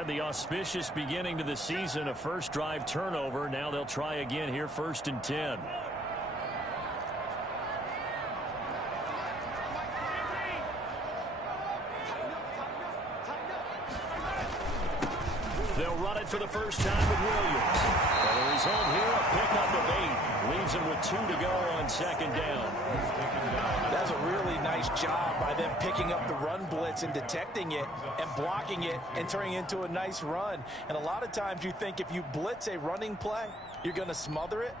Had the auspicious beginning to the season, a first drive turnover. Now they'll try again here, 1st and 10. They'll run it for the first time with Williams. And the result here, a pickup of 8. Leaves them with 2 to go on 2nd down. That's a really nice job by them picking up the run blitz and detecting it and blocking it and turning it into a nice run. And a lot of times you think if you blitz a running play, you're going to smother it.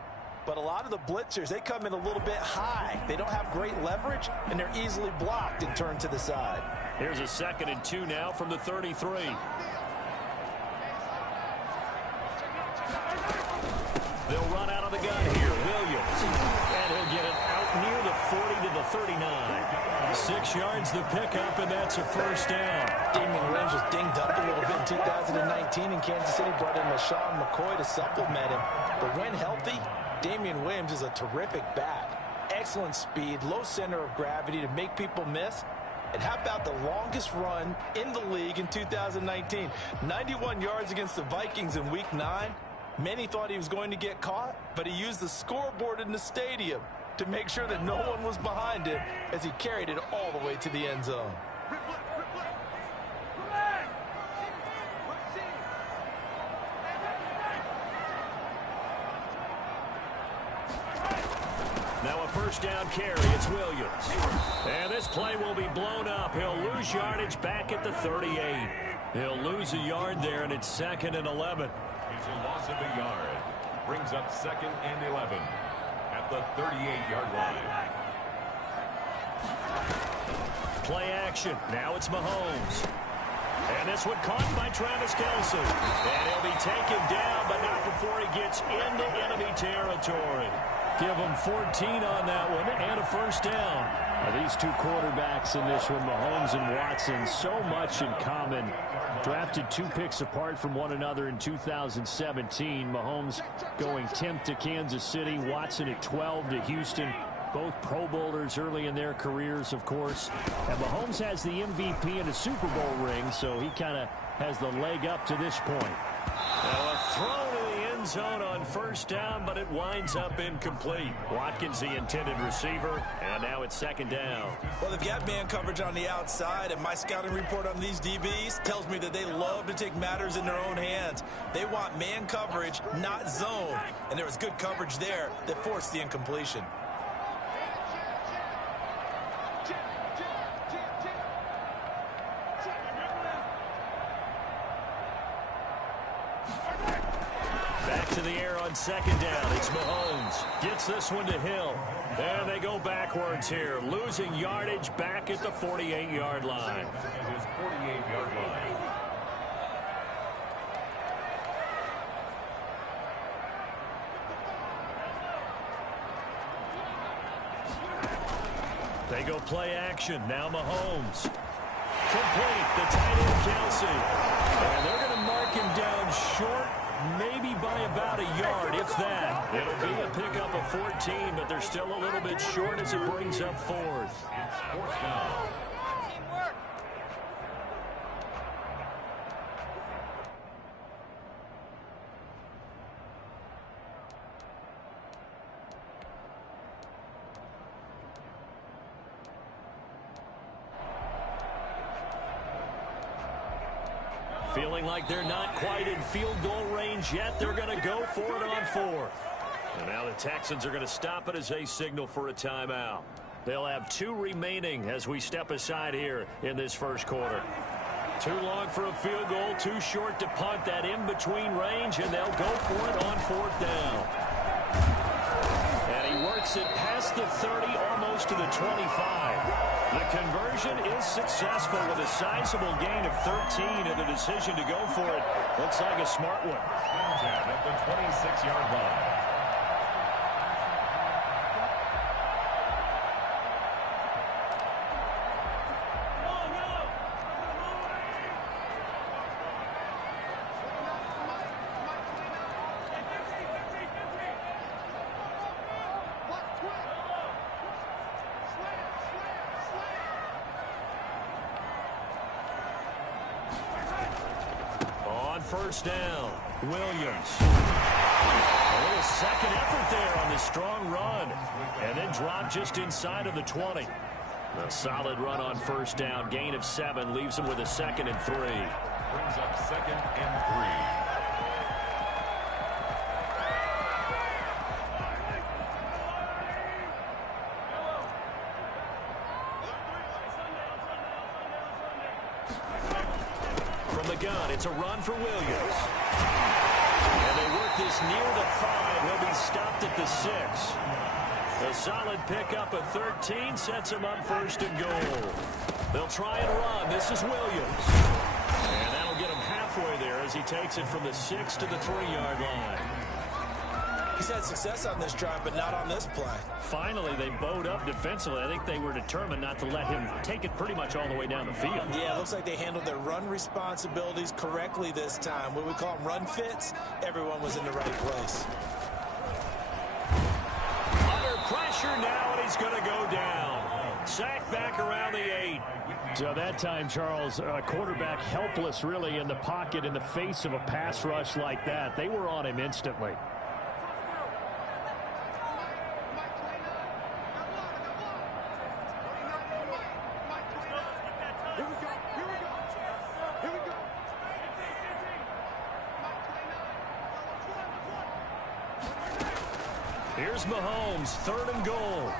But a lot of the blitzers, they come in a little bit high. They don't have great leverage, and they're easily blocked and turned to the side. Here's a 2nd and 2 now from the 33. They'll run out of the gun here. Williams. And he'll get it out near the 40 to the 39. 6 yards the pickup, and that's a first down. Damien Williams was dinged up a little bit in 2019, and Kansas City brought in LaShawn McCoy to supplement him. But when healthy, Damien Williams is a terrific back. Excellent speed, low center of gravity to make people miss. And how about the longest run in the league in 2019? 91 yards against the Vikings in Week 9. Many thought he was going to get caught, but he used the scoreboard in the stadium to make sure that no one was behind him as he carried it all the way to the end zone. Now a first down carry. It's Williams. And this play will be blown up. He'll lose yardage back at the 38. He'll lose a yard there, and it's 2nd and 11. It's a loss of a yard. Brings up 2nd and 11 at the 38-yard line. Play action. Now it's Mahomes. And this one caught by Travis Kelce. And he'll be taken down, but not before he gets into enemy territory. Give him 14 on that one and a first down. Now, these two quarterbacks in this one, Mahomes and Watson, so much in common. Drafted 2 picks apart from one another in 2017. Mahomes going 10th to Kansas City, Watson at 12 to Houston. Both Pro Bowlers early in their careers, of course. And Mahomes has the MVP and a Super Bowl ring, so he kind of has the leg up to this point. Now a throw to the end zone on first down, but it winds up incomplete. Watkins, the intended receiver, and now it's 2nd down. Well, they've got man coverage on the outside, and my scouting report on these DBs tells me that they love to take matters in their own hands. They want man coverage, not zone. And there was good coverage there that forced the incompletion. To the air on 2nd down. It's Mahomes. Gets this one to Hill. And they go backwards here. Losing yardage back at the 48-yard line. His 48-yard line. They go play action. Now Mahomes. Complete. The tight end Kelce. And they're going to mark him down short. Maybe by about a yard, if that. It'll be a pickup of 14, but they're still a little bit short as it brings up 4th. It's 4th down. Feeling like they're not quite in field goal range yet. They're going to go for it on 4th. And now the Texans are going to stop it as they signal for a timeout. They'll have 2 remaining as we step aside here in this first quarter. Too long for a field goal, too short to punt. That in-between range, and they'll go for it on 4th down. And he works it past the 30, almost to the 25. The conversion is successful with a sizable gain of 13, and the decision to go for it looks like a smart one. At the 26-yard line. on first down. Williams. A little second effort there on the strong run. And then drop just inside of the 20. A solid run on first down. Gain of 7 leaves him with a 2nd and 3. Brings up 2nd and 3. Gun. It's a run for Williams. And they work this near the 5. He'll be stopped at the 6. A solid pickup of 13 sets him up 1st and goal. They'll try and run. This is Williams. And that'll get him halfway there as he takes it from the 6 to the 3-yard line. He's had success on this drive, but not on this play. Finally, they bowed up defensively. I think they were determined not to let him take it pretty much all the way down the field. Yeah, it looks like they handled their run responsibilities correctly this time. What we call them run fits, everyone was in the right place. Under pressure now, and he's going to go down. Sacked back around the 8. So that time, Charles, a quarterback helpless really in the pocket in the face of a pass rush like that. They were on him instantly. Here's Mahomes, 3rd and goal.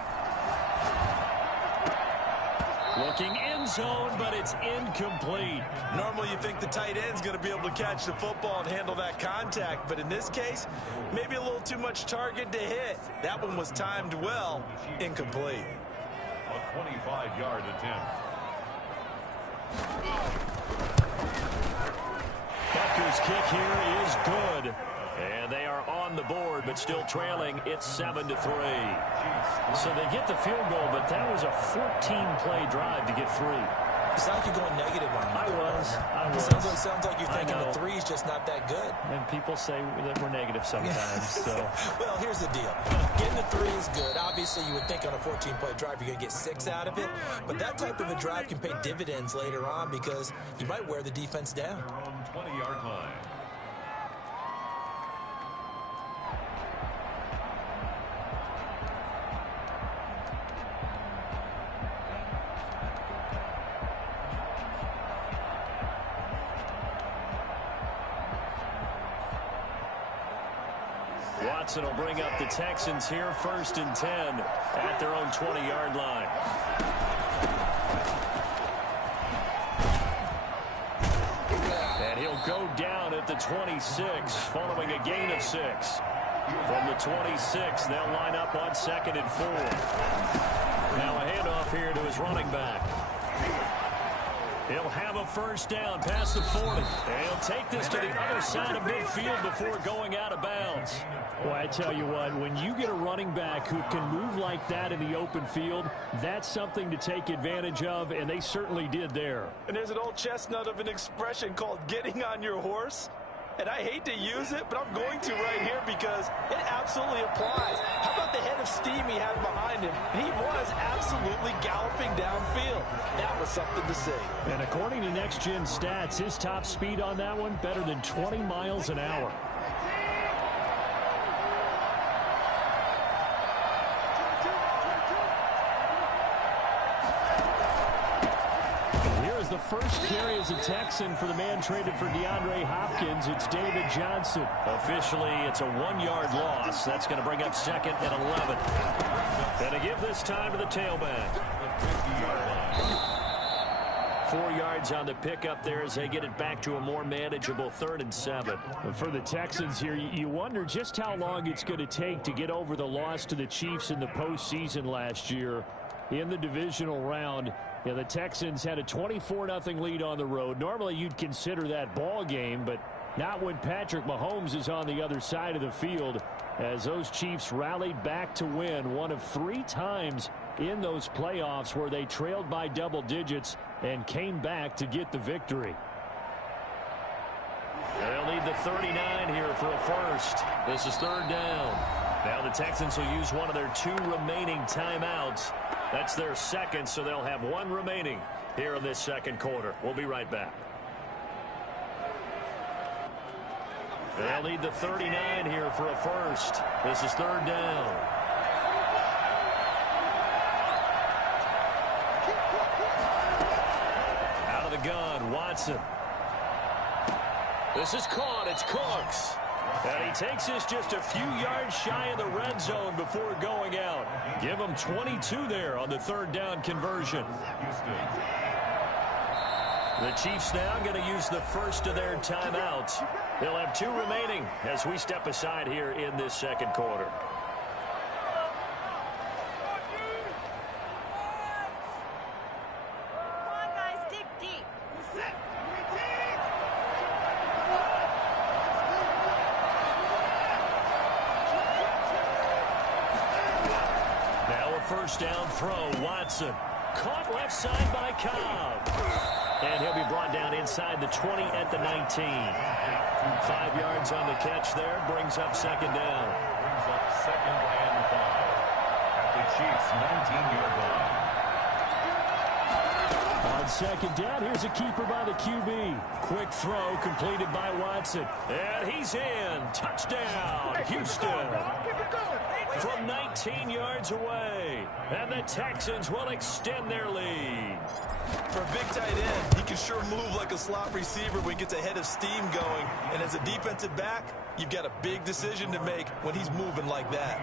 Looking end zone, but it's incomplete. Normally you think the tight end's going to be able to catch the football and handle that contact, but in this case, maybe a little too much target to hit. That one was timed well, incomplete. A 25-yard attempt. Butker's kick here is good. And they are on the board, but still trailing. It's 7-3. So they get the field goal, but that was a 14-play drive to get 3. It's like you're going negative on me. I was. Sounds like you're thinking the 3's just not that good. And people say that we're negative sometimes. So. Well, here's the deal. Getting the 3 is good. Obviously, you would think on a 14-play drive you're going to get 6 out of it. But that type of a drive can pay dividends later on because you might wear the defense down. 20-yard line. Watson will bring up the Texans here 1st and 10 at their own 20-yard line. And he'll go down at the 26 following a gain of 6. From the 26, they'll line up on 2nd and 4. Now a handoff here to his running back. He'll have a 1st down past the 40. And he'll take this to the other side of midfield before going out of bounds. Well, I tell you what, when you get a running back who can move like that in the open field, that's something to take advantage of, and they certainly did there. And there's an old chestnut of an expression called getting on your horse. And I hate to use it, but I'm going to right here because it absolutely applies. How about the head of steam he had behind him? He was absolutely galloping downfield. That was something to see. And according to Next Gen Stats, his top speed on that one, better than 20 miles an hour. The first carry is a Texan for the man traded for DeAndre Hopkins. It's David Johnson. Officially, it's a 1-yard loss. That's going to bring up 2nd and 11. And to give this time to the tailback. 4 yards on the pickup there as they get it back to a more manageable 3rd and 7. For the Texans here, you wonder just how long it's going to take to get over the loss to the Chiefs in the postseason last year in the divisional round. Yeah, the Texans had a 24-0 lead on the road. Normally, you'd consider that ball game, but not when Patrick Mahomes is on the other side of the field, as those Chiefs rallied back to win one of 3 times in those playoffs where they trailed by double digits and came back to get the victory. They'll need the 39 here for a 1st. This is 3rd down. Now the Texans will use one of their 2 remaining timeouts. That's their 2nd, so they'll have 1 remaining here in this 2nd quarter. We'll be right back. They'll need the 39 here for a first. This is third down. Out of the gun, Watson. This is caught. It's Cooks. And he takes this just a few yards shy of the red zone before going out. Give him 22 there on the third down conversion. The Chiefs now going to use the first of their timeouts. They'll have 2 remaining as we step aside here in this second quarter. First down throw, Watson. Caught left side by Cobb. And he'll be brought down inside the 20 at the 19. 5 yards on the catch there. Brings up second down. Brings up second and 5 at the Chiefs' 19-yard line. On second down, here's a keeper by the QB. Quick throw completed by Watson. And he's in. Touchdown, Houston. From 19 yards away. And the Texans will extend their lead. For a big tight end, he can sure move like a slot receiver when he gets a head of steam going. And as a defensive back, you've got a big decision to make when he's moving like that.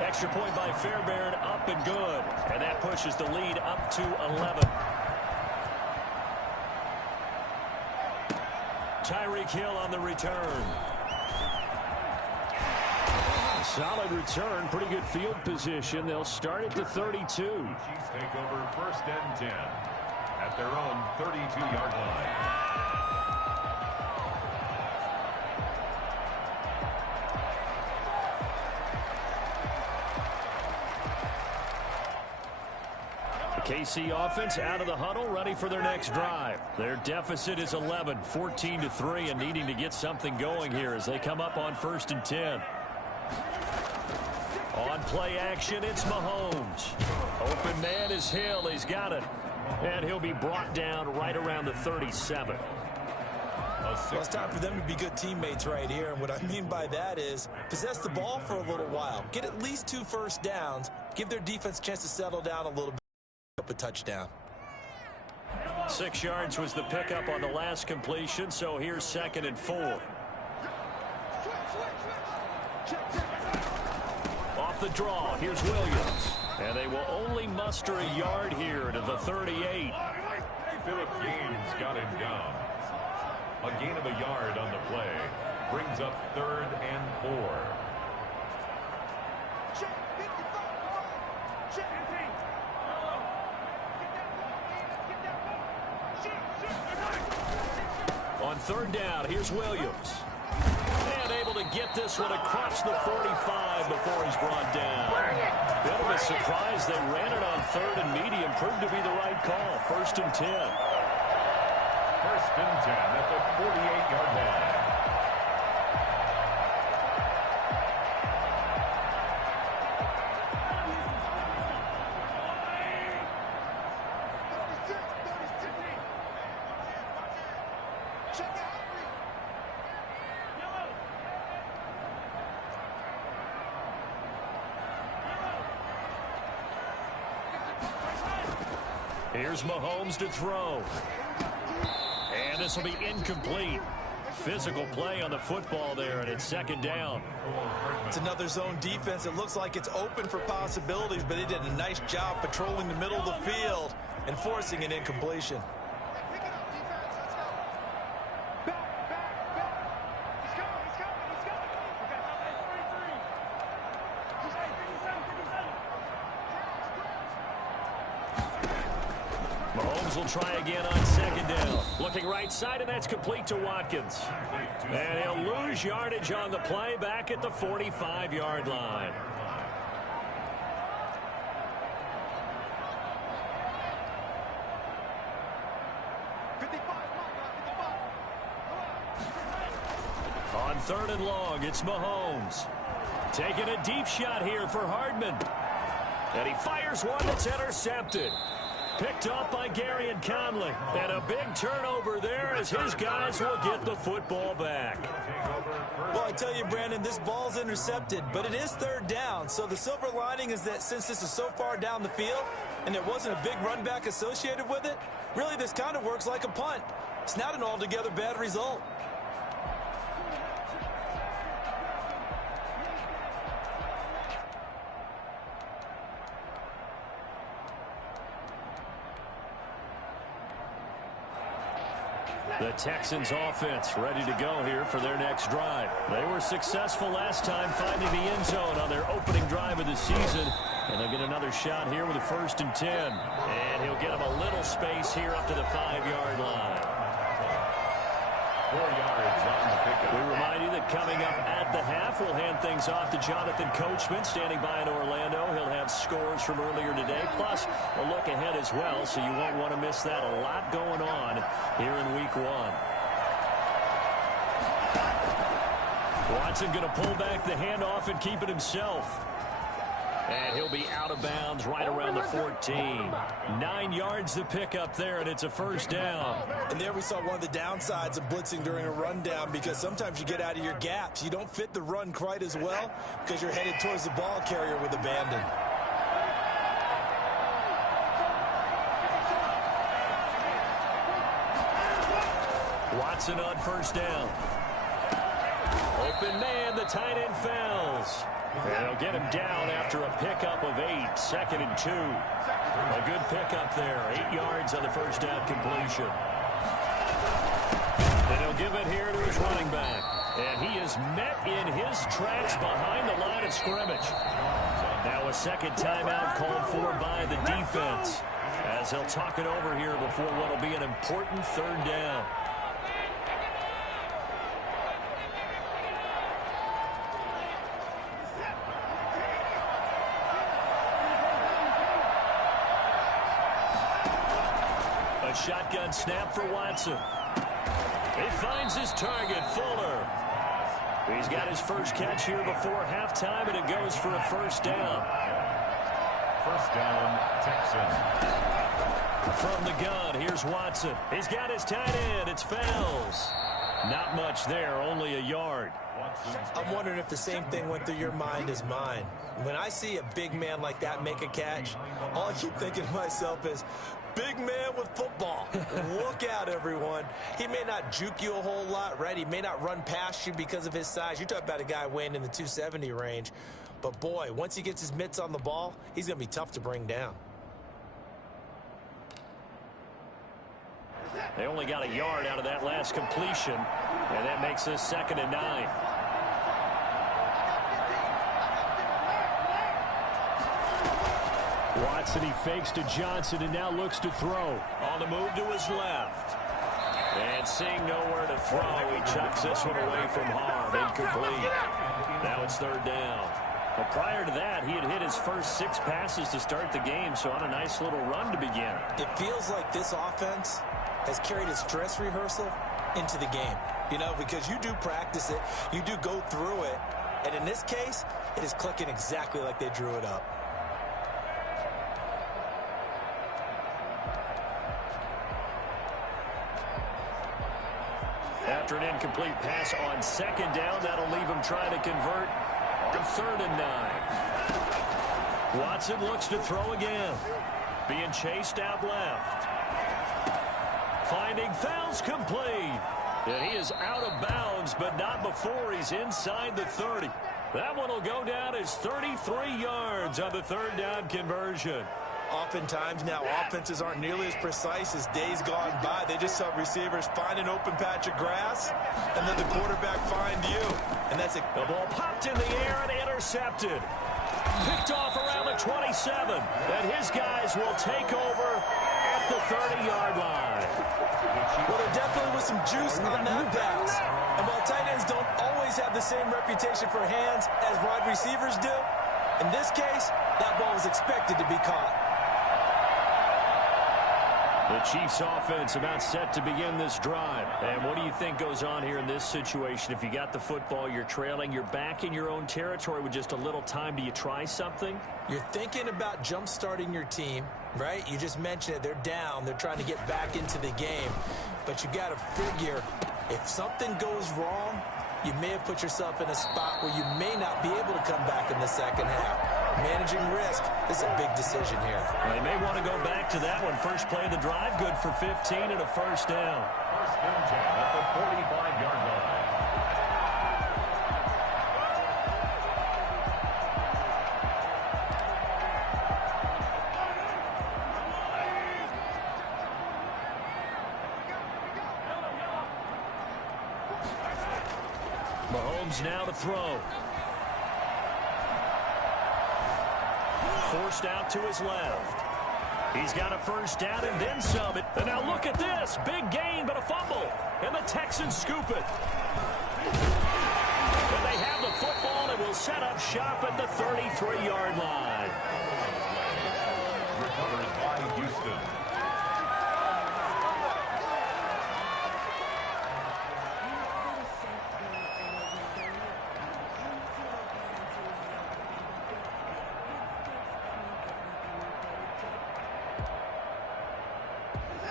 Extra point by Fairbairn, up and good. And that pushes the lead up to 11. Tyreek Hill on the return. Solid return, pretty good field position. They'll start at the 32. Chiefs take over first and 10 at their own 32-yard line. KC offense out of the huddle, ready for their next drive. Their deficit is 11, 14-3, and needing to get something going here as they come up on first and 10. On play action, it's Mahomes. Open man is Hill. He's got it. And he'll be brought down right around the 37. Well, it's time for them to be good teammates right here. And what I mean by that is possess the ball for a little while. Get at least 2 first downs. Give their defense a chance to settle down a little bit. Up a touchdown. 6 yards was the pickup on the last completion, so here's second and 4. Off the draw, here's Williams. And they will only muster a yard here to the 38. Phillip Gaines got him down. A gain of a yard on the play brings up third and 4. On third down, here's Williams. And able to get this one across the 45 before he's brought down. Bit of a surprise. They ran it on third and medium. Proved to be the right call. First and 10. First and 10 at the 48-yard line. Here's Mahomes to throw. And this will be incomplete. Physical play on the football there, and it's second down. It's another zone defense. It looks like it's open for possibilities, but they did a nice job patrolling the middle of the field and forcing an incompletion. Mahomes will try again on second down. Looking right side, and that's complete to Watkins. And he'll lose yardage on the play back at the 45-yard line. On third and long, it's Mahomes. Taking a deep shot here for Hardman. And he fires one that's intercepted. Picked off by Gary Conley. And a big turnover there as his guys will get the football back. Well, I tell you, Brandon, this ball's intercepted, but it is third down. So the silver lining is that since this is so far down the field and there wasn't a big run back associated with it, really this kind of works like a punt. It's not an altogether bad result. The Texans offense ready to go here for their next drive. They were successful last time finding the end zone on their opening drive of the season. And they'll get another shot here with a 1st and 10. And he'll get them a little space here up to the 5-yard line. 4 yards on the pickup. We remind you that coming up at the half, we'll hand things off to Jonathan Coachman, standing by in Orlando. He'll have scores from earlier today, plus a look ahead as well, so you won't want to miss that. A lot going on here in Week 1. Watson going to pull back the handoff and keep it himself. And he'll be out of bounds right around the 14. 9 yards to pick up there, and it's a 1st down. And there we saw one of the downsides of blitzing during a rundown, because sometimes you get out of your gaps. You don't fit the run quite as well because you're headed towards the ball carrier with abandon. Watson on 1st down. Open man, the tight end Fells. And they'll get him down after a pickup of 8, 2nd and 2. A good pickup there, 8 yards on the 1st down completion. And he'll give it here to his running back. And he is met in his tracks behind the line of scrimmage. Now a 2nd timeout called for by the defense, as they'll talk it over here before what will be an important 3rd down. Shotgun snap for Watson. He finds his target, Fuller. He's got his first catch here before halftime, and it goes for a 1st down. 1st down, Texans. From the gun, here's Watson. He's got his tight end. It's Fells. Not much there, only a yard. I'm wondering if the same thing went through your mind as mine. When I see a big man like that make a catch, all I keep thinking to myself is, big man with football. Look out, everyone. He may not juke you a whole lot, right? He may not run past you because of his size. You're talking about a guy weighing in the 270 range. But, boy, once he gets his mitts on the ball, he's going to be tough to bring down. They only got a yard out of that last completion, and that makes this 2nd and 9. Watson, he fakes to Johnson and now looks to throw. On the move to his left. And seeing nowhere to throw, he chucks this one away from harm. Incomplete. Now it's 3rd down. But prior to that, he had hit his first 6 passes to start the game, so on a nice little run to begin. It feels like this offense has carried its dress rehearsal into the game. You know, because you do practice it, you do go through it, and in this case, it is clicking exactly like they drew it up. After an incomplete pass on 2nd down, that'll leave him trying to convert on 3rd and 9. Watson looks to throw again. Being chased out left. Finding Fells complete. And he is out of bounds, but not before he's inside the 30. That one will go down as 33 yards on the 3rd down conversion. Oftentimes now offenses aren't nearly as precise as days gone by. They just have receivers find an open patch of grass, and then the quarterback find you. And that's it. The ball popped in the air and intercepted. Picked off around the 27. And his guys will take over at the 30-yard line. Well, there definitely was some juice on that pass. And while tight ends don't always have the same reputation for hands as wide receivers do, in this case, that ball was expected to be caught. The Chiefs offense about set to begin this drive. And what do you think goes on here in this situation? If you got the football, you're trailing, you're back in your own territory with just a little time. Do you try something? You're thinking about jump-starting your team, right? You just mentioned it. They're down. They're trying to get back into the game. But you got to figure if something goes wrong, you may have put yourself in a spot where you may not be able to come back in the second half. Managing risk, this is a big decision here. Well, they may want to go back to that one. First play of the drive, good for 15 and a first down. First down at the 45-yard line. Mahomes now to throw. Forced out to his left. He's got a first down and then some. And now look at this. Big gain, but a fumble. And the Texans scoop it. And they have the football and will set up shop at the 33-yard line. Recovered by Houston.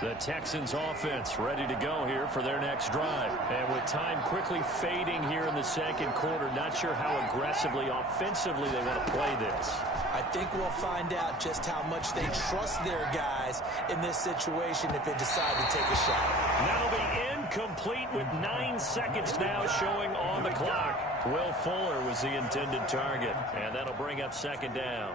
The Texans offense ready to go here for their next drive. And with time quickly fading here in the second quarter, not sure how aggressively, offensively they want to play this. I think we'll find out just how much they trust their guys in this situation if they decide to take a shot. That'll be incomplete with 9 seconds now showing on the clock. Will Fuller was the intended target, and that'll bring up second down.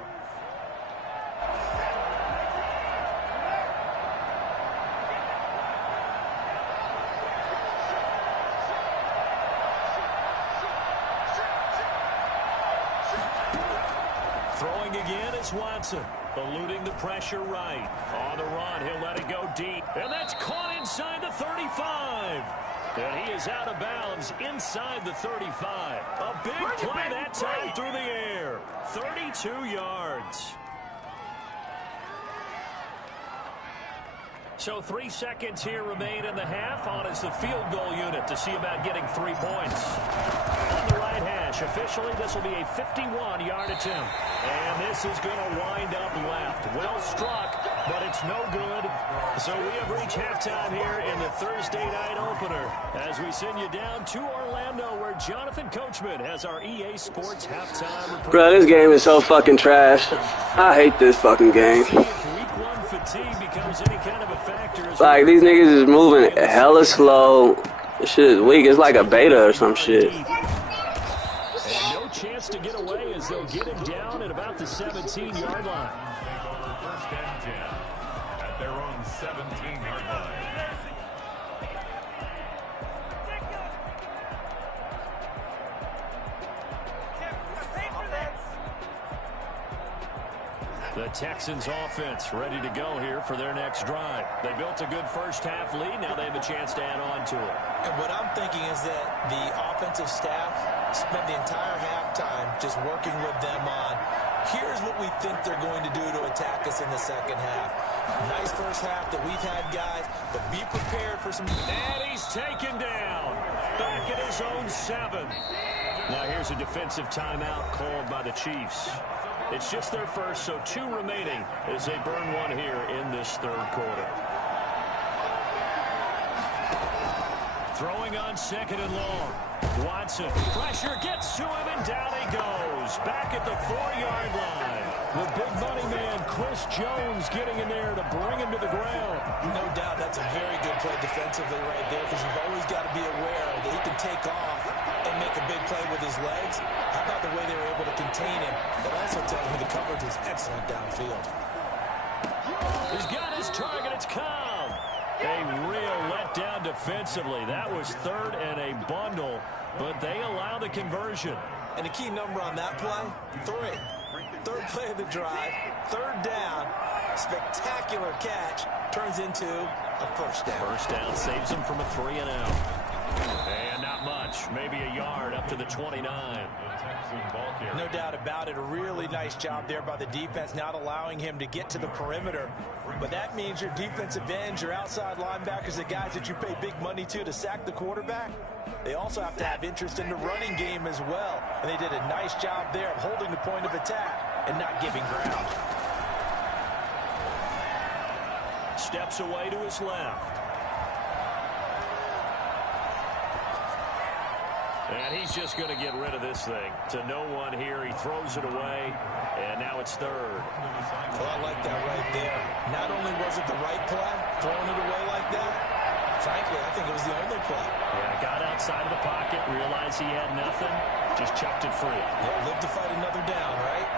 Throwing again is Watson, eluding the pressure right. On the run, he'll let it go deep. And that's caught inside the 35. And he is out of bounds inside the 35. A big play that time through the air. 32 yards. So 3 seconds here remain in the half. On is the field goal unit to see about getting 3 points. On the right hash, officially this will be a 51-yard attempt. And this is going to wind up left. Well struck, but it's no good. So we have reached halftime here in the Thursday night opener as we send you down to Orlando where Jonathan Coachman has our EA Sports halftime report. Bro, this game is so fucking trash. I hate this fucking game. See if week one fatigue becomes any kind of a factor. Like, these niggas is moving hella slow. This shit is weak. It's like a beta or some shit. And no chance to get away as they'll get him down at about the 17-yard line. First and 10 at their own 17-yard line. The Texans offense ready to go here for their next drive. They built a good first half lead. Now they have a chance to add on to it. And what I'm thinking is that the offensive staff spent the entire halftime just working with them on, here's what we think they're going to do to attack us in the second half. Nice first half that we've had, guys, but be prepared for some... And he's taken down. Back at his own 7. Now here's a defensive timeout called by the Chiefs. It's just their first, so 2 remaining as they burn one here in this third quarter. Throwing on second and long. Watson, pressure gets to him, and down he goes. Back at the 4-yard line. The big money man, Chris Jones, getting in there to bring him to the ground. No doubt that's a very good play defensively right there because you've always got to be aware that he can take off and make a big play with his legs. How about the way they were able to contain him? That also tells me the coverage was excellent downfield. He's got his target. It's Cobb. A real letdown defensively. That was third and a bundle, but they allow the conversion. And the key number on that play, 3. Third play of the drive, third down, spectacular catch, turns into a first down. First down saves them from a 3-and-out. And not much. push, maybe a yard up to the 29. No doubt about it. A really nice job there by the defense, not allowing him to get to the perimeter. But that means your defensive ends, your outside linebackers, the guys that you pay big money to sack the quarterback, they also have to have interest in the running game as well. And they did a nice job there of holding the point of attack and not giving ground. Steps away to his left. And he's just going to get rid of this thing. To no one here. He throws it away. And now it's third. Well, I like that right there. Not only was it the right play, throwing it away like that, frankly, I think it was the only play. Yeah, got outside of the pocket, realized he had nothing, just chucked it free. Yeah, live to fight another down, right?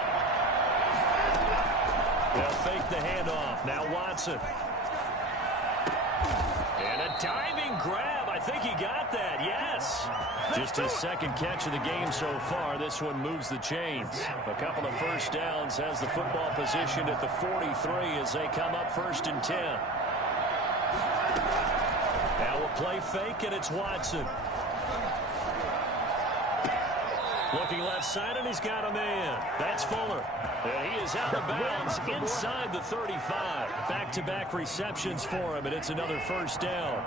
They'll fake the handoff. Now Watson. And a diving grab. I think he got that, yes. Just his second catch of the game so far. This one moves the chains. A couple of first downs has the football positioned at the 43 as they come up 1st and 10. Now we'll play fake, and it's Watson. Looking left side, and he's got a man. That's Fuller. And he is out of bounds inside the 35. Back-to-back receptions for him, and it's another first down.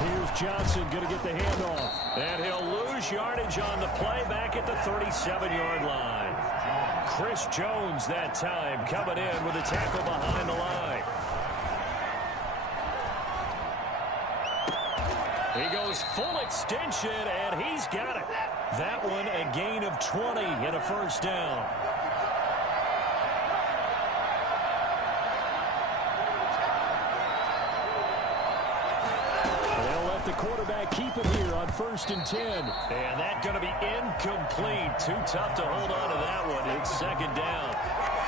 Here's Johnson going to get the handoff. And he'll lose yardage on the play back at the 37-yard line. Chris Jones that time coming in with a tackle behind the line. He goes full extension, and he's got it. That one a gain of 20 and a first down. They'll let the quarterback keep it here on 1st and 10. And that's going to be incomplete. Too tough to hold on to that one. It's 2nd down.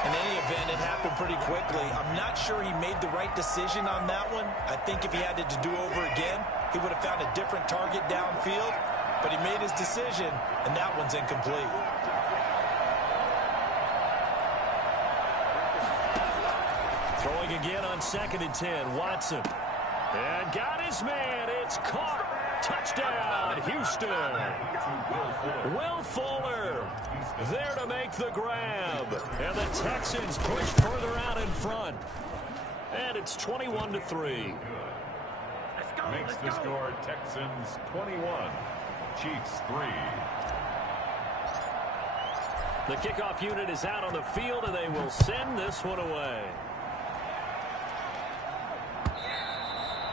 In any event, it happened pretty quickly. I'm not sure he made the right decision on that one. I think if he had to do over again, he would have found a different target downfield. But he made his decision, and that one's incomplete. Throwing again on 2nd and 10. Watson. And got his man. It's caught. Touchdown, Houston. Will Fuller there to make the grab. And the Texans push further out in front. And it's 21-3. Makes the score Texans 21, Chiefs 3. The kickoff unit is out on the field, and they will send this one away.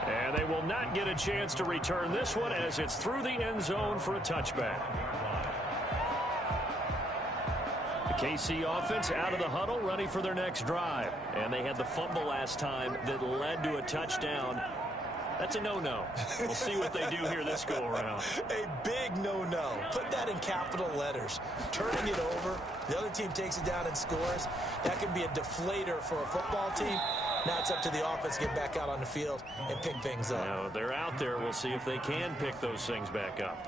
And they will not get a chance to return this one as it's through the end zone for a touchback. The KC offense out of the huddle, ready for their next drive. And they had the fumble last time that led to a touchdown. That's a no-no. We'll see what they do here this go-around. A big no-no. Put that in capital letters. Turning it over, the other team takes it down and scores. That can be a deflator for a football team. Now it's up to the offense to get back out on the field and pick things up. Now, they're out there. We'll see if they can pick those things back up.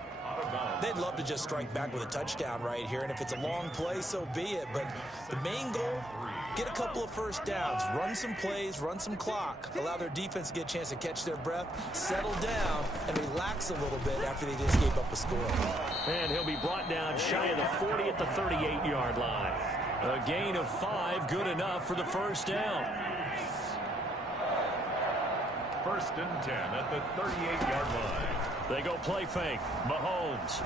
They'd love to just strike back with a touchdown right here, and if it's a long play, so be it. But the main goal, get a couple of first downs, run some plays, run some clock, allow their defense to get a chance to catch their breath, settle down, and relax a little bit after they just gave up a score. And he'll be brought down shy of the 40 at the 38-yard line. A gain of 5, good enough for the first down. 1st and 10 at the 38-yard line. They go play fake. Mahomes.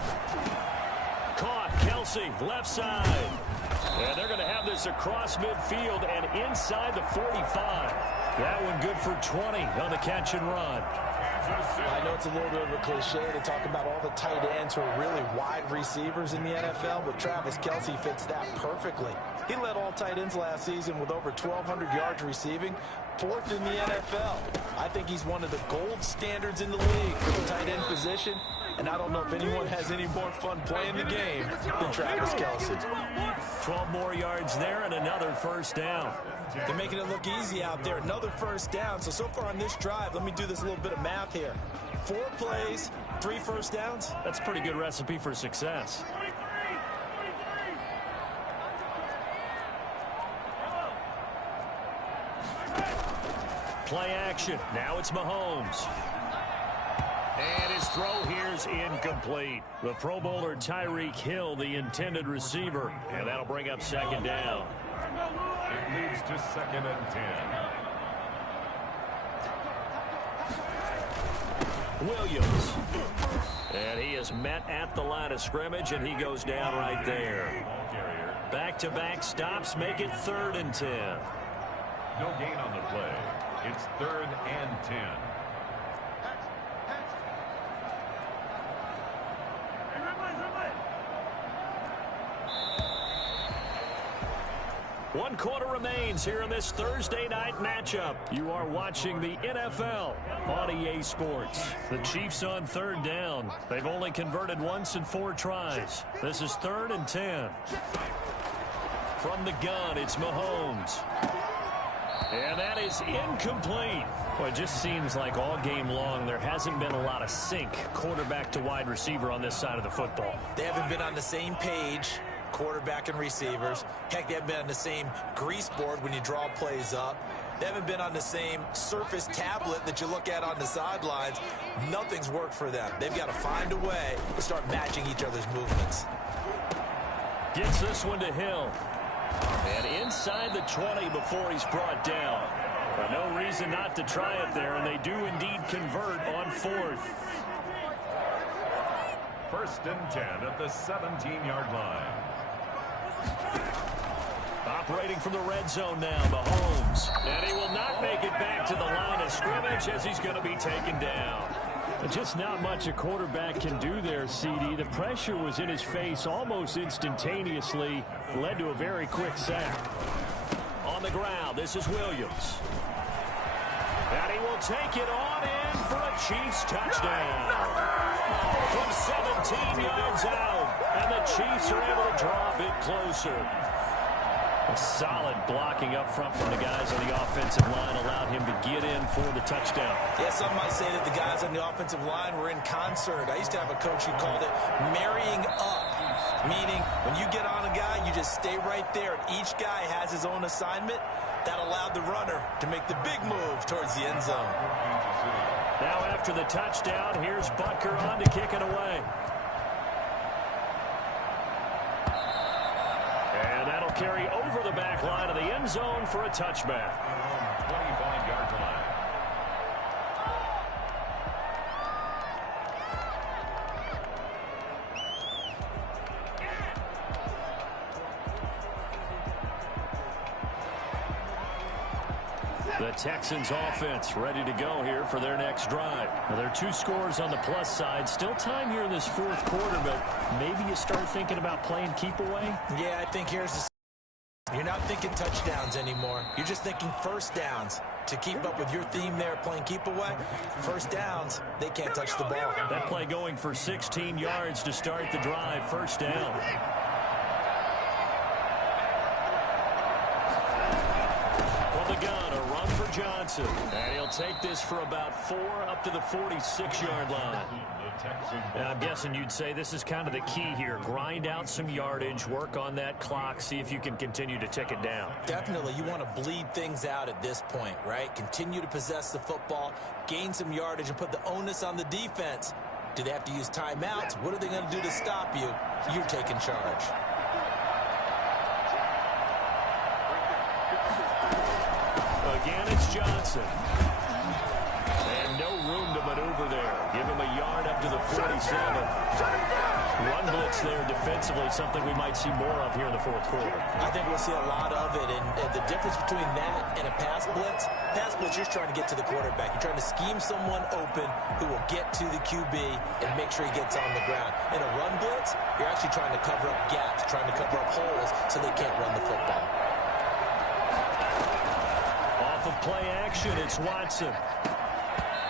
Caught. Kelsey, left side. And they're going to have this across midfield and inside the 45. That one good for 20 on the catch and run. I know it's a little bit of a cliche to talk about all the tight ends who are really wide receivers in the NFL, but Travis Kelce fits that perfectly. He led all tight ends last season with over 1,200 yards receiving, 4th in the NFL. I think he's one of the gold standards in the league for the tight end position, and I don't know if anyone has any more fun playing the game than Travis Kelce. 12 more yards there and another first down. They're making it look easy out there. Another first down. So far on this drive, let me do this little bit of math here. 4 plays, 3 first downs. That's a pretty good recipe for success. play action. Now it's Mahomes. And his throw here's incomplete. The Pro Bowler Tyreek Hill, the intended receiver. And that'll bring up second down. It leads to 2nd and 10. Williams. And he is met at the line of scrimmage, and he goes down right there. Back-to-back stops make it 3rd and 10. No gain on the play. It's 3rd and 10. One quarter remains here in this Thursday night matchup. You are watching the NFL on EA Sports. The Chiefs on 3rd down. They've only converted once in 4 tries. This is 3rd and 10. From the gun, it's Mahomes. And that is incomplete. Well, it just seems like all game long there hasn't been a lot of sync quarterback to wide receiver on this side of the football. They haven't been on the same page, quarterback and receivers. Heck, they haven't been on the same grease board when you draw plays up. They haven't been on the same Surface tablet that you look at on the sidelines. Nothing's worked for them. They've got to find a way to start matching each other's movements. Gets this one to Hill. And inside the 20 before he's brought down. But no reason not to try it there, and they do indeed convert on 4th. 1st and 10 at the 17-yard line. Operating from the red zone now, Mahomes. And he will not make it back to the line of scrimmage as he's going to be taken down. Just not much a quarterback can do there, CD. The pressure was in his face almost instantaneously. Led to a very quick sack. On the ground, this is Williams. And he will take it on in for a Chiefs touchdown. From 17 yards out. And the Chiefs are able to draw a bit closer. A solid blocking up front from the guys on the offensive line allowed him to get in for the touchdown. Yeah, some might say that the guys on the offensive line were in concert. I used to have a coach who called it marrying up, meaning when you get on a guy, you just stay right there, and each guy has his own assignment. That allowed the runner to make the big move towards the end zone. Now after the touchdown, here's Butker on to kick it away. And that'll carry over the back line of the end zone for a touchback. 25-yard line. The Texans offense ready to go here for their next drive. Well, there are 2 scores on the plus side. Still time here in this 4th quarter, but maybe you start thinking about playing keep away? Yeah, I think here's the... You're not thinking touchdowns anymore. You're just thinking first downs. To keep up with your theme there, playing keep away, first downs, they can't touch the ball. That play going for 16 yards to start the drive. First down. From the gun, a run for Johnson. And he'll take this for about 4 up to the 46-yard line. And I'm guessing you'd say this is kind of the key here. Grind out some yardage, work on that clock, see if you can continue to tick it down. Definitely. You want to bleed things out at this point, right? Continue to possess the football, gain some yardage, and put the onus on the defense. Do they have to use timeouts? What are they going to do to stop you? You're taking charge. Again, it's Johnson. And no room to maneuver there. Give him a yard up to the 47. Run blitz there defensively, something we might see more of here in the 4th quarter. I think we'll see a lot of it, and the difference between that and a pass blitz, you're trying to get to the quarterback. You're trying to scheme someone open who will get to the QB and make sure he gets on the ground. In a run blitz, you're actually trying to cover up gaps, trying to cover up holes so they can't run the football. Off of play action, it's Watson.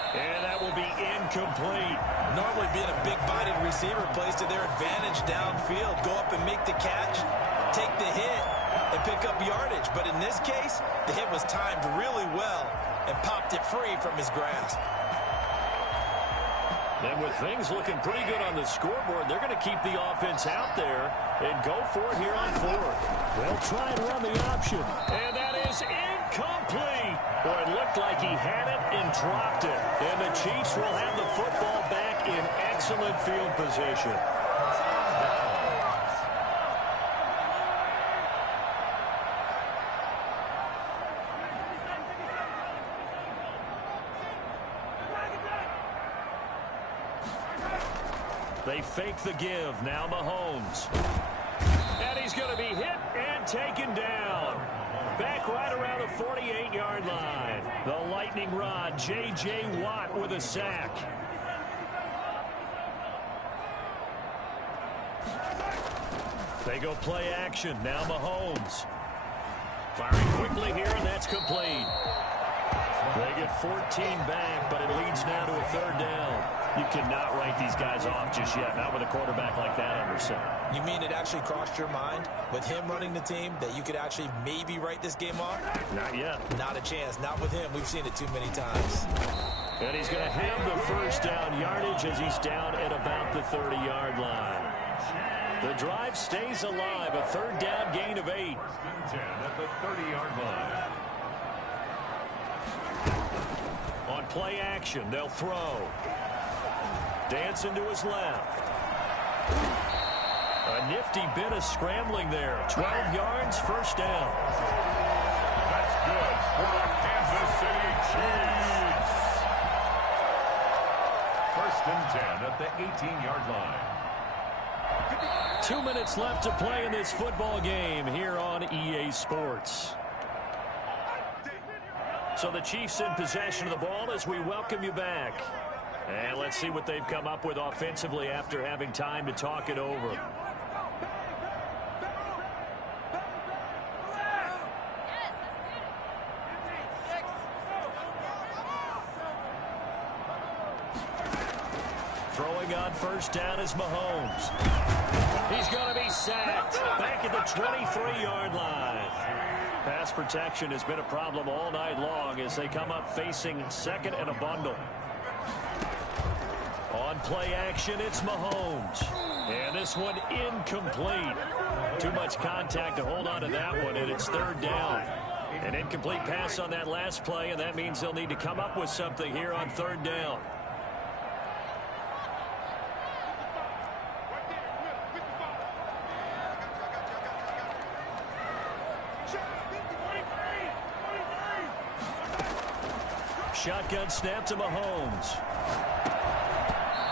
And that will be incomplete. Normally being a big-bodied receiver plays to their advantage downfield. Go up and make the catch, take the hit, and pick up yardage. But in this case, the hit was timed really well and popped it free from his grasp. And with things looking pretty good on the scoreboard, they're going to keep the offense out there and go for it here on 4th. They'll try and run the option. And that is incomplete. Complete. Boy, it looked like he had it and dropped it. And the Chiefs will have the football back in excellent field position. They fake the give. Now Mahomes. And he's going to be hit and taken down. Back right around the 48-yard line. The lightning rod, J.J. Watt with a sack. They go play action. Now Mahomes. Firing quickly here, and that's complete. They get 14 back, but it leads now to a third down. You cannot write these guys off just yet, not with a quarterback like that under center. You mean it actually crossed your mind with him running the team that you could actually maybe write this game off? Not yet. Not a chance. Not with him. We've seen it too many times. And he's going to have the first down yardage as he's down at about the 30-yard line. The drive stays alive. A third down gain of 8. 10 at the 30-yard line. On play action, they'll throw. Dancing to his left. A nifty bit of scrambling there. 12 yards, first down. That's good for the Kansas City Chiefs. First and 10 at the 18-yard line. 2 minutes left to play in this football game here on EA Sports. So the Chiefs in possession of the ball as we welcome you back. And let's see what they've come up with offensively after having time to talk it over. Throwing on first down is Mahomes. He's going to be sacked back at the 23-yard line. Pass protection has been a problem all night long as they come up facing second and a bundle. On play action, it's Mahomes. And this one incomplete. Too much contact to hold on to that one, and it's third down. An incomplete pass on that last play, and that means they'll need to come up with something here on third down. Shotgun snap to Mahomes.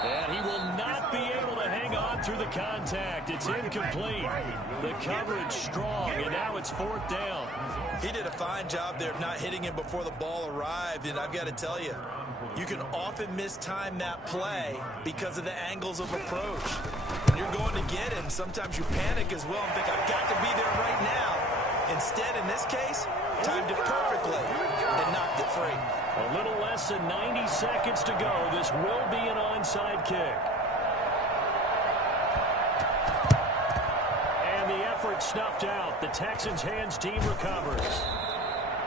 And he will not be able to hang on through the contact. It's incomplete. The coverage strong, and now it's fourth down. He did a fine job there of not hitting him before the ball arrived, and I've got to tell you, you can often mistime that play because of the angles of approach. When you're going to get him, sometimes you panic as well and think, I've got to be there right now. Instead, in this case, timed it perfectly and knocked it free. A little less than 90 seconds to go. This will be an onside kick. And the effort snuffed out. The Texans' hands team recovers.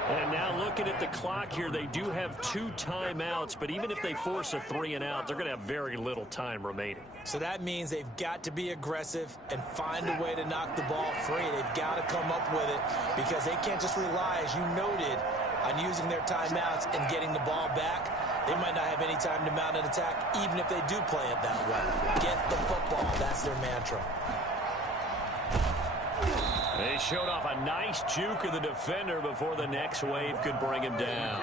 And now looking at the clock here, they do have 2 timeouts, but even if they force a 3 and out, they're going to have very little time remaining. So that means they've got to be aggressive and find a way to knock the ball free. They've got to come up with it because they can't just rely, as you noted, on using their timeouts and getting the ball back. They might not have any time to mount an attack, even if they do play it that way. Get the football. That's their mantra. They showed off a nice juke of the defender before the next wave could bring him down.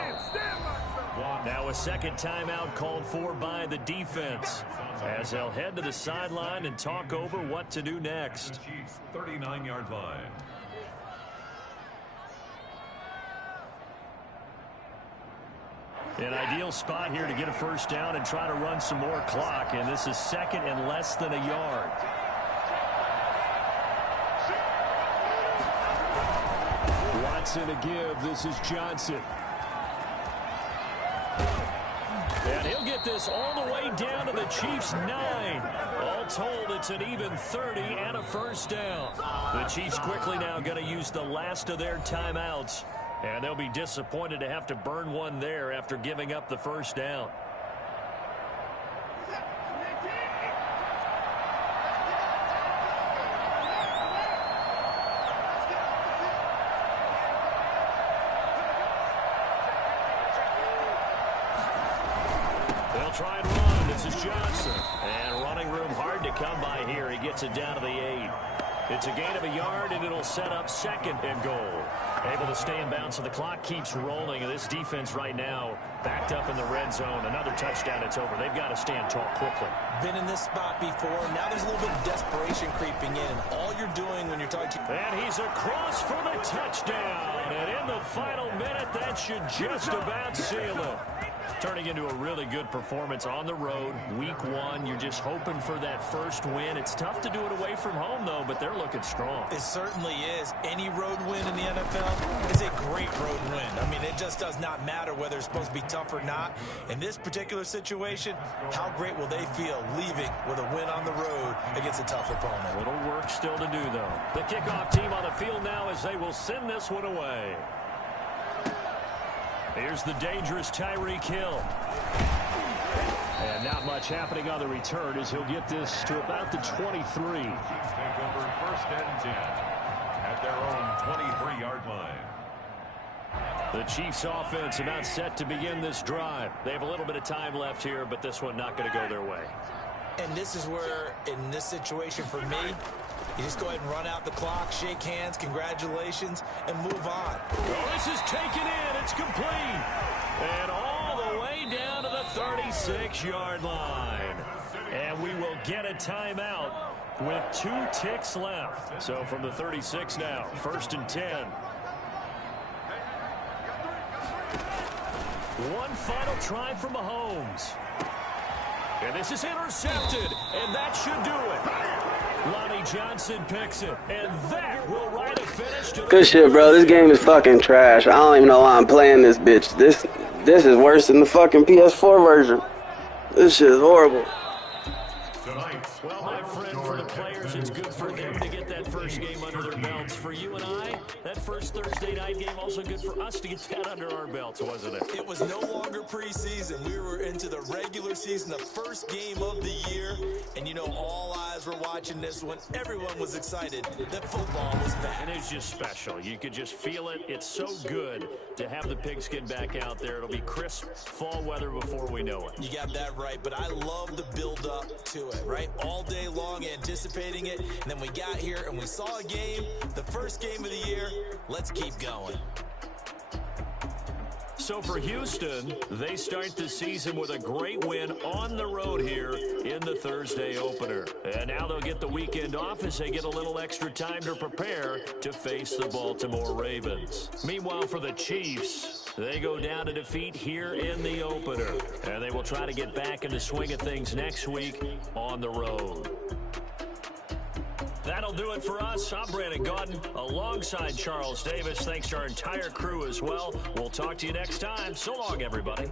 Now a second timeout called for by the defense as they'll head to the sideline and talk over what to do next. Chiefs 39-yard line. An ideal spot here to get a first down and try to run some more clock, and this is second and less than a yard. Watson a give. This is Johnson. And he'll get this all the way down to the Chiefs' 9. All told, it's an even 30 and a first down. The Chiefs quickly now going to use the last of their timeouts. And they'll be disappointed to have to burn one there after giving up the first down. try and run. This is Johnson. And running room hard to come by here. He gets it down to the 8. It's a gain of a yard, and it'll set up 2nd and goal. Able to stay in bounds, so the clock keeps rolling. And this defense right now backed up in the red zone. Another touchdown, it's over. They've got to stand tall quickly. Been in this spot before. Now there's a little bit of desperation creeping in. And all you're doing when you're talking to... And he's across for the touchdown. And in the final minute, that should just about seal it. Turning into a really good performance on the road. Week 1, you're just hoping for that first win. It's tough to do it away from home, though, but they're looking strong. It certainly is. Any road win in the NFL is a great road win. I mean, it just does not matter whether it's supposed to be tough or not. In this particular situation, how great will they feel leaving with a win on the road against a tough opponent? A little work still to do, though. The kickoff team on the field now as they will send this one away. Here's the dangerous Tyreek Hill. And not much happening on the return as he'll get this to about the 23. Chiefs take over 1st and 10 at their own 23-yard line. The Chiefs offense about set to begin this drive. They have a little bit of time left here, but this one not going to go their way. And this is where, in this situation for me, you just go ahead and run out the clock, shake hands, congratulations, and move on. Oh, this is taken in. It's complete. And all the way down to the 36-yard line. And we will get a timeout with 2 ticks left. So from the 36 now, 1st and 10. One final try from Mahomes. And this is intercepted, and that should do it. Lonnie Johnson picks it, and that will write a finish to the... Good shit, bro. This game is fucking trash. I don't even know why I'm playing this bitch. This is worse than the fucking PS4 version. This shit is horrible. Well, my friend, for the players, it's good for them to get that first game under their belts. For you and I, that first Thursday night game also good for us to get that under our belts, wasn't it? It was no longer preseason. We were into the regular season, the first game of the year. And, you know, all eyes were watching this one. Everyone was excited that football was back. And it's just special. You could just feel it. It's so good to have the pigskin back out there. It'll be crisp fall weather before we know it. You got that right, but I love the build-up to it, right? All day long anticipating it, and then we got here and we saw a game, the first game of the year. Let's keep going. So for Houston, they start the season with a great win on the road here in the Thursday opener. And now they'll get the weekend off as they get a little extra time to prepare to face the Baltimore Ravens. Meanwhile, for the Chiefs, they go down to defeat here in the opener. And they will try to get back in the swing of things next week on the road. That'll do it for us. I'm Brandon Gaudin alongside Charles Davis. Thanks to our entire crew as well. We'll talk to you next time. So long, everybody.